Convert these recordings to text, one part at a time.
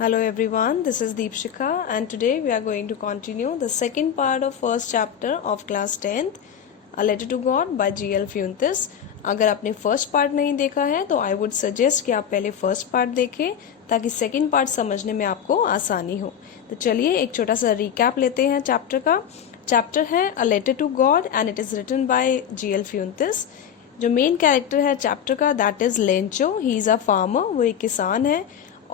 Hello everyone, this is Deepshika and today we are going to continue the second part of first chapter of class 10th, A Letter to God by G.L. Fuentes. अगर आपने first part नहीं देखा है तो I would suggest कि आप पहले first part देखें ताकि सेकंड पार्ट समझने में आपको आसानी हो। तो चलिए एक छोटा सा रिकैप लेते हैं चैप्टर का। चैप्टर है a letter to God and it is written by G.L. Fuentes। जो मेन कैरेक्टर है चैप्टर का that is Lencho. He is a farmer, वो एक किसान है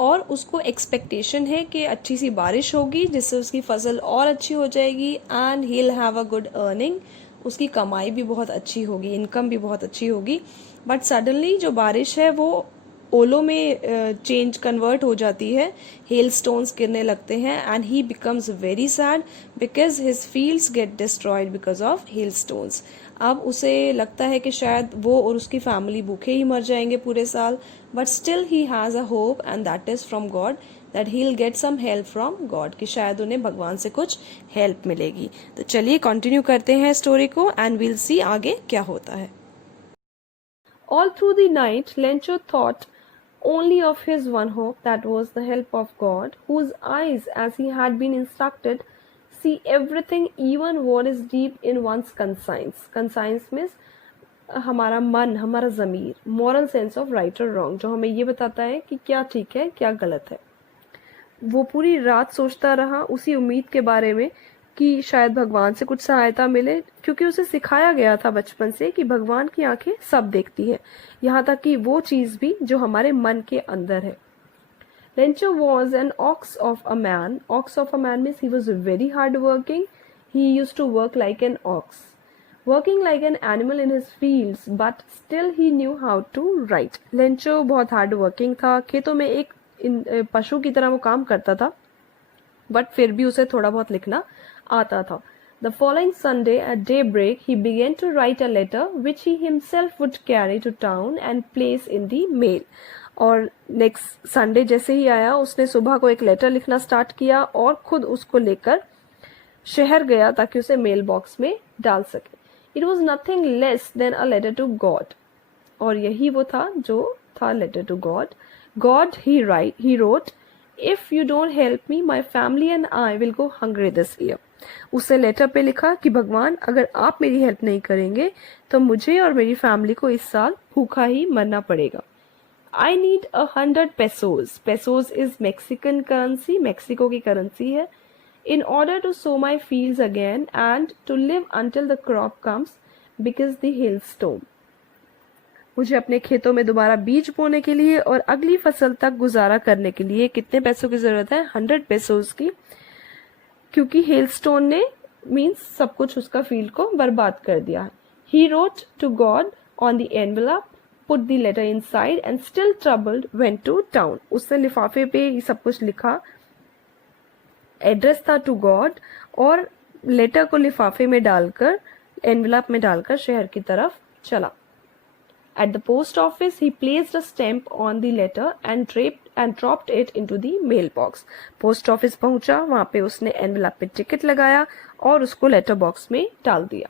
और उसको एक्सपेक्टेशन है कि अच्छी सी बारिश होगी जिससे उसकी फसल और अच्छी हो जाएगी and he will have a good earning. उसकी कमाई भी बहुत अच्छी होगी, इनकम भी बहुत अच्छी होगी। बट सडनली जो बारिश है वो ओलो में कन्वर्ट हो जाती है, हेल स्टोन्स गिरने लगते हैं and he becomes very sad because his fields get destroyed because of hail stones. अब उसे लगता है कि शायद वो और उसकी फैमिली भूखे ही मर जाएंगे पूरे साल, but still he has a hope and that is from God that he will get some help from God, कि शायद उन्हें भगवान से कुछ हेल्प मिलेगी। तो चलिए कंटिन्यू करते हैं स्टोरी को एंड विल सी आगे क्या होता है। All through the night, Lencho thought only of his one hope, that was the help of God, whose eyes, as he had been instructed, see everything, even what is deep in one's conscience. Conscience means हमारा मन, हमारा ज़मीर, moral sense of right or wrong, जो हमें ये बताता है कि क्या ठीक है क्या गलत है। वो पूरी रात सोचता रहा उसी उम्मीद के बारे में कि शायद भगवान से कुछ सहायता मिले, क्योंकि उसे सिखाया गया था बचपन से कि भगवान की आंखें सब देखती है, यहाँ तक कि वो चीज़ भी जो हमारे मन के अंदर है। Lencho was an ox of a man. Ox of a man means he was very hard working. He used to work like an ox, working like an animal in his fields, but still he knew how to write. Lencho बहुत hard working था, खेतों में एक पशु की तरह वो काम करता था, बट फिर भी उसे थोड़ा बहुत लिखना आता था। The following Sunday at daybreak he began to write a letter which he himself would carry to town and place in the mail. और नेक्स्ट संडे जैसे ही आया उसने सुबह को एक लेटर लिखना स्टार्ट किया और खुद उसको लेकर शहर गया ताकि उसे मेल बॉक्स में डाल सके। It was nothing less than a letter to God, और यही वो था जो था letter to God. God he wrote, if you don't help me my family and I will go hungry this year. उसने लेटर पे लिखा कि भगवान अगर आप मेरी हेल्प नहीं करेंगे तो मुझे और मेरी फैमिली को इस साल भूखा ही मरना पड़ेगा। I need 100 pesos. Pesos is Mexican currency, Mexico की करेंसी है। in order to sow my fields again and to live until the crop comes because the hailstorm. मुझे अपने खेतों में दोबारा बीज बोने के लिए और अगली फसल तक गुजारा करने के लिए कितने पैसों की जरूरत है? 100 pesos की, क्योंकि हेलस्टोन ने मीन्स सब कुछ उसका फील्ड को बर्बाद कर दिया है। He wrote to God on the envelope, put the letter inside and still troubled went to town. उसने लिफाफे पे ये सब कुछ लिखा, एड्रेस था टू गॉड, और लेटर को लिफाफे में डालकर एनवेलप में डालकर शहर की तरफ चला। At the post office he placed a stamp on the letter and dropped it into the mail box. Post office पहुंचा, वहां पे उसने एनवेलप पे टिकट लगाया और उसको लेटर बॉक्स में डाल दिया।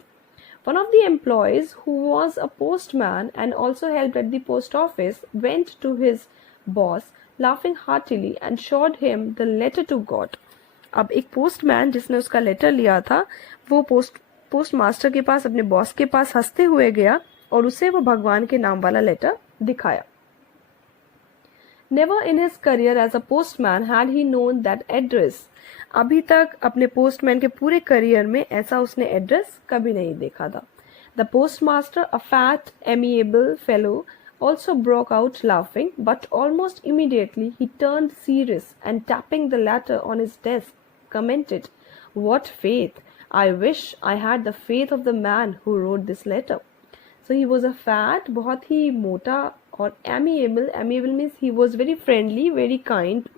One of the employees, who was a postman and also helped at the post office, went to his boss, laughing heartily, and showed him the letter to God. अब एक postman जिसने उसका letter लिया था वो पोस्ट मास्टर के पास, अपने boss के पास हंसते हुए गया और उसे वो भगवान के नाम वाला लेटर दिखाया। Never in his career as a postman had he known that address. अभी तक अपने पोस्टमैन के पूरे करियर में ऐसा उसने एड्रेस कभी नहीं देखा था। The postmaster, a fat, amiable fellow, also broke out laughing, but almost immediately he turned serious and tapping the letter on his desk, commented, "What faith! I wish I had the faith of the man who wrote this letter." So he was a fat, बहुत ही मोटा, और amiable means he was very friendly, very kind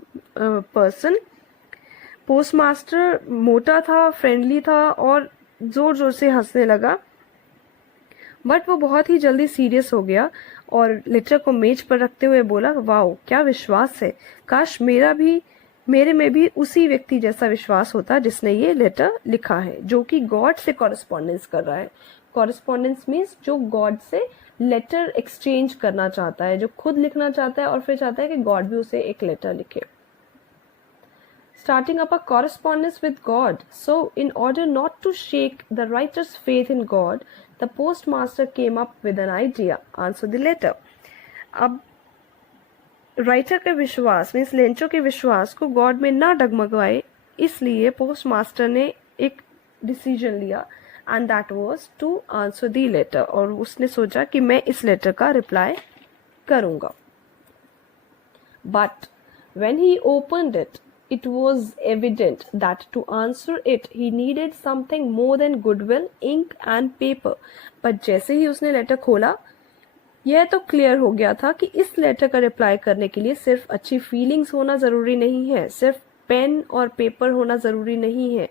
person. Postmaster मोटा था, friendly था और जोर जोर से हंसने लगा, बट वो बहुत ही जल्दी सीरियस हो गया और लेटर को मेज पर रखते हुए बोला, वाओ क्या विश्वास है, काश मेरे में भी उसी व्यक्ति जैसा विश्वास होता जिसने ये लेटर लिखा है, जो कि गॉड से कॉरेस्पॉन्डेंस कर रहा है। कॉरेस्पॉन्डेंस मीन्स जो गॉड से लेटर एक्सचेंज करना चाहता है, जो खुद लिखना चाहता है और फिर चाहता है कि गॉड भी उसे एक लेटर लिखे। starting up a correspondence with God. So, in order not to shake the writer's faith in God, the postmaster came up with an idea. Answer the letter. अब राइटर के विश्वास मीन्स लेंचो के विश्वास को God में ना डगमगाए, इसलिए postmaster ने एक डिसीजन लिया and that was to answer the letter. और उसने सोचा कि मैं इस लेटर का रिप्लाई करूंगा. But when he opened it, it was evident that to answer it he needed something more than goodwill, ink and paper. but जैसे ही उसने लेटर खोला, यह तो क्लियर हो गया था कि इस लेटर का रिप्लाई करने के लिए सिर्फ अच्छी फीलिंग्स होना जरूरी नहीं है, सिर्फ पेन और पेपर होना जरूरी नहीं है.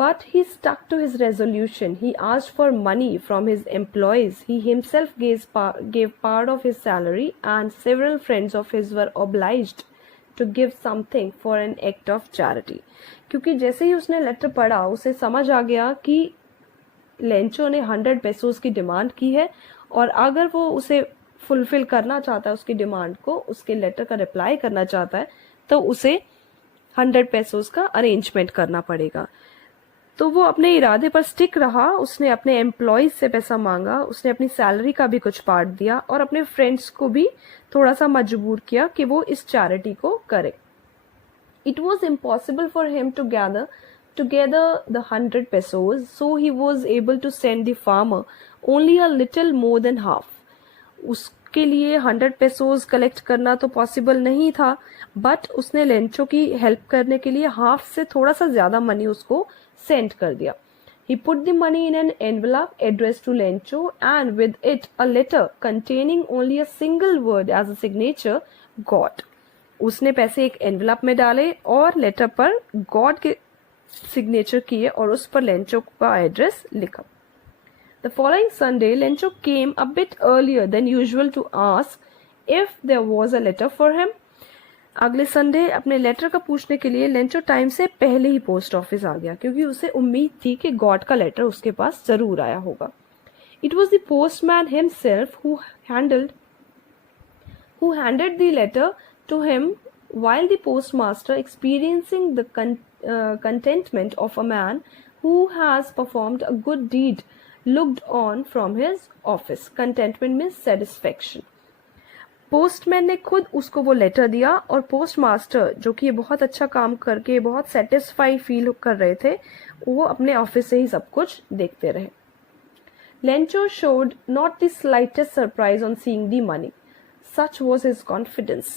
But he stuck to his resolution. He asked for money from his employees. He himself gave part of his salary, and several friends of his were obliged to give something for an act of charity. क्योंकि जैसे ही उसने letter पढ़ा, उसे समझ आ गया कि Lencho ने 100 pesos की डिमांड की है, और अगर वो उसे फुलफिल करना चाहता है, उसकी डिमांड को, उसके लेटर का रिप्लाई करना चाहता है, तो उसे 100 पेसोस का अरेंजमेंट करना पड़ेगा. तो वो अपने इरादे पर स्टिक रहा. उसने अपने एम्प्लॉयज से पैसा मांगा, उसने अपनी सैलरी का भी कुछ पार्ट दिया, और अपने फ्रेंड्स को भी थोड़ा सा मजबूर किया कि वो इस चैरिटी को करे. It was impossible for him to gather together the 100 pesos, so he was able to send the farmer only a little more than half. उसके लिए 100 pesos कलेक्ट करना तो पॉसिबल नहीं था, बट उसने लेंचो की हेल्प करने के लिए हाफ से थोड़ा सा ज्यादा मनी उसको सेंड कर दिया. He put the money in an envelope addressed to Lencho, and with it a letter containing only a single word as a signature, God. उसने पैसे एक एनवेलप में डाले और लेटर पर गॉड के सिग्नेचर किए और उस पर लेंचो का एड्रेस लिखा. The following Sunday, Lencho came a bit earlier than usual to ask if there was a letter for him. अगले संडे अपने लेटर का पूछने के लिए लेंचो टाइम से पहले ही पोस्ट ऑफिस आ गया, क्योंकि उसे उम्मीद थी कि गॉड का लेटर उसके पास जरूर आया होगा. It was the postman himself who handed the letter to him, while the postmaster, experiencing the contentment of a man who has performed a good deed, looked on from his office. Contentment means satisfaction. Postman ने खुद उसको वो letter दिया, और postmaster, जो कि ये बहुत अच्छा काम करके बहुत सेटिस्फाई फील कर रहे थे, वो अपने ऑफिस से ही सब कुछ देखते रहे. Lencho showed not the slightest surprise on seeing the money. Such was his confidence.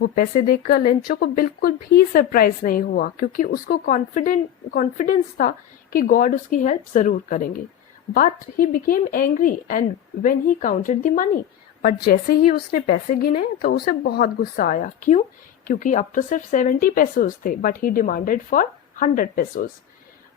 वो पैसे देखकर लेंचो को बिल्कुल भी सरप्राइज नहीं हुआ, क्योंकि उसको कॉन्फिडेंस था कि गॉड उसकी हेल्प जरूर करेंगे. But he became angry and when he counted the money. But जैसे ही उसने पैसे गिने तो उसे बहुत गुस्सा आया. क्यों? क्योंकि अब तो सिर्फ 70 pesos थे, but he demanded for 100 pesos.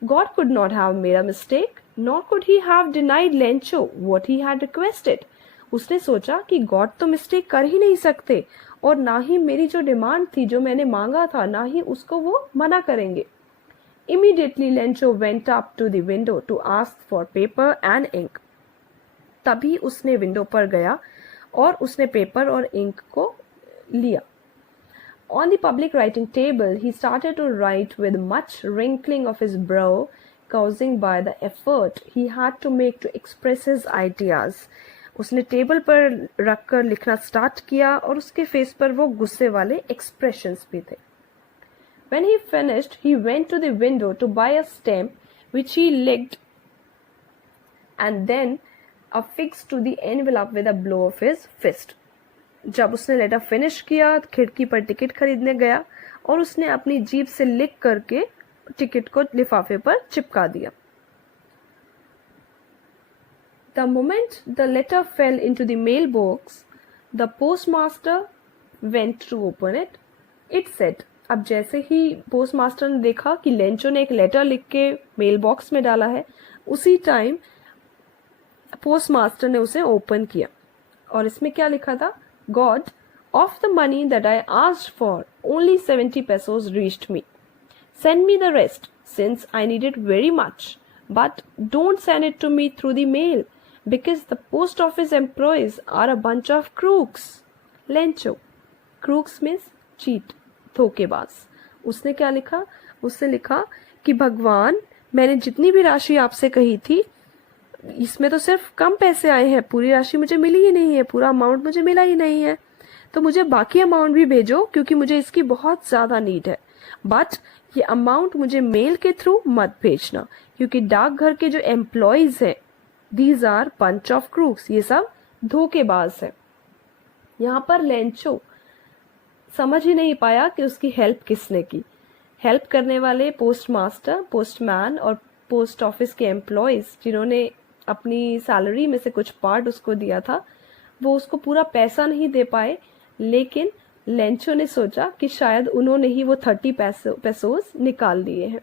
God could not have made a mistake, nor could he have denied Lencho what he had requested. उसने सोचा कि गॉड तो मिस्टेक कर ही नहीं सकते, और ना ही मेरी जो डिमांड थी, जो मैंने मांगा था, ना ही उसको वो मना करेंगे. Immediately Lencho went up to the window to ask for paper and ink. तभी उसने विंडो पर गया और उसने पेपर और इंक को लिया. On the public writing table, he started to write with much wrinkling of his brow, causing by the effort he had to make to express his ideas. उसने टेबल पर रखकर लिखना स्टार्ट किया, और उसके फेस पर वो गुस्से वाले एक्सप्रेशंस भी थे. When he finished, he went to the window to buy a stamp, which he licked and then affixed to the envelope with a blow of his fist. जब उसने लेटर फिनिश किया, खिड़की पर टिकट खरीदने गया और उसने अपनी जीभ से लिख करके टिकट को लिफाफे पर चिपका दिया. The moment the letter fell into the mailbox, the postmaster went to open it. It said, अब जैसे ही पोस्टमास्टर ने देखा कि लेंचो ने एक लेटर लिख के मेल बॉक्स में डाला है, उसी टाइम पोस्टमास्टर ने उसे ओपन किया, और इसमें क्या लिखा था? God, of the money that I asked for, only 70 pesos reached me. Send me the rest, since I need it very much. But don't send it to me through the mail, because the post office employees are a bunch of crooks. Lencho. Crooks means cheat. धोखेबाज। उसने क्या लिखा? उसने लिखा कि भगवान, मैंने जितनी भी राशि आपसे कही थी इसमें तो सिर्फ कम पैसे आए हैं, पूरी राशि मुझे मिली ही नहीं है, पूरा अमाउंट मुझे मिला ही नहीं है, तो मुझे बाकी अमाउंट भी भेजो क्योंकि मुझे इसकी बहुत ज़्यादा नीड है। बट ये अमाउंट मुझे मेल के थ्रू मत भेजना क्योंकि डाकघर के जो एम्प्लॉयज है, these are bunch of crooks, ये सब धोखेबाज है। यहाँ पर लेंचो समझ ही नहीं पाया कि उसकी हेल्प किसने की। हेल्प करने वाले पोस्ट मास्टर, पोस्टमैन और पोस्ट ऑफिस के एम्प्लॉयज जिन्होंने अपनी सैलरी में से कुछ पार्ट उसको दिया था, वो उसको पूरा पैसा नहीं दे पाए, लेकिन लेंचो ने सोचा कि शायद उन्होंने ही वो 30 पैसोस निकाल लिए हैं।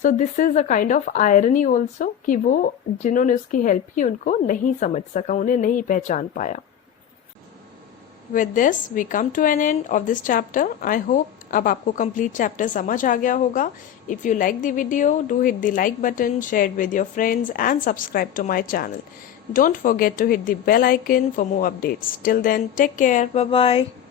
So this is a kind of irony also कि वो जिन्होंने उसकी हेल्प की उनको नहीं समझ सका, उन्हें नहीं पहचान पाया। With this we come to an end of this chapter. I hope अब आपको complete chapter समझ आ गया होगा. If you like the video, do hit the like button, share it with your friends and subscribe to my channel. Don't forget to hit the bell icon for more updates. Till then, take care. Bye bye.